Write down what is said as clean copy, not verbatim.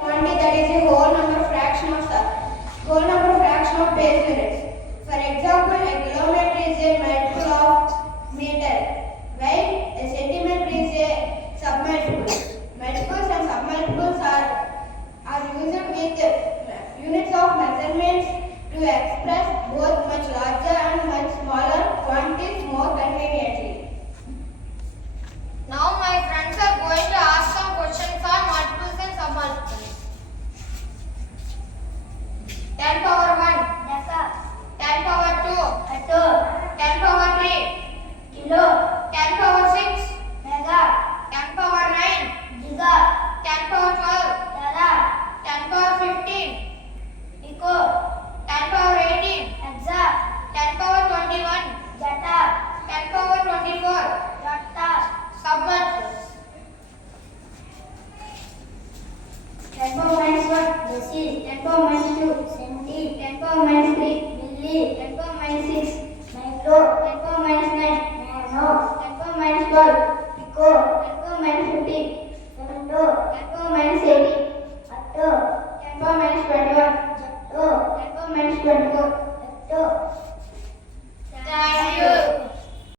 Quantity, that is the whole number fraction of base units. For example, a kilometer is a multiple of meter, while a centimeter is a submultiple. Multiples and submultiples are used with units of measurements to express both much larger and much smaller quantities more conveniently. Now my friends are going to ask some questions on multiples and submultiples. 10 power 1, 10 power 2, 10 power 3, Kilo, 10 power 6, mega, 10 power 9, giga, 10 power 12, tera, 10 power 15, pico, 10 power 18, hexa, 10 power 21, jata, 10 power 24, yotta, submultiples. 10 power minus 1, decis, 10 power minus 2, centi, 10 power minus 3, milli, 10 power minus 6, micro, 10 power minus 9, nano, 10 power minus 12, pico, 10 power minus 15, femto, 10 power minus 18, atto, 10 power minus 21, jetto, 10 power minus 24, hecto,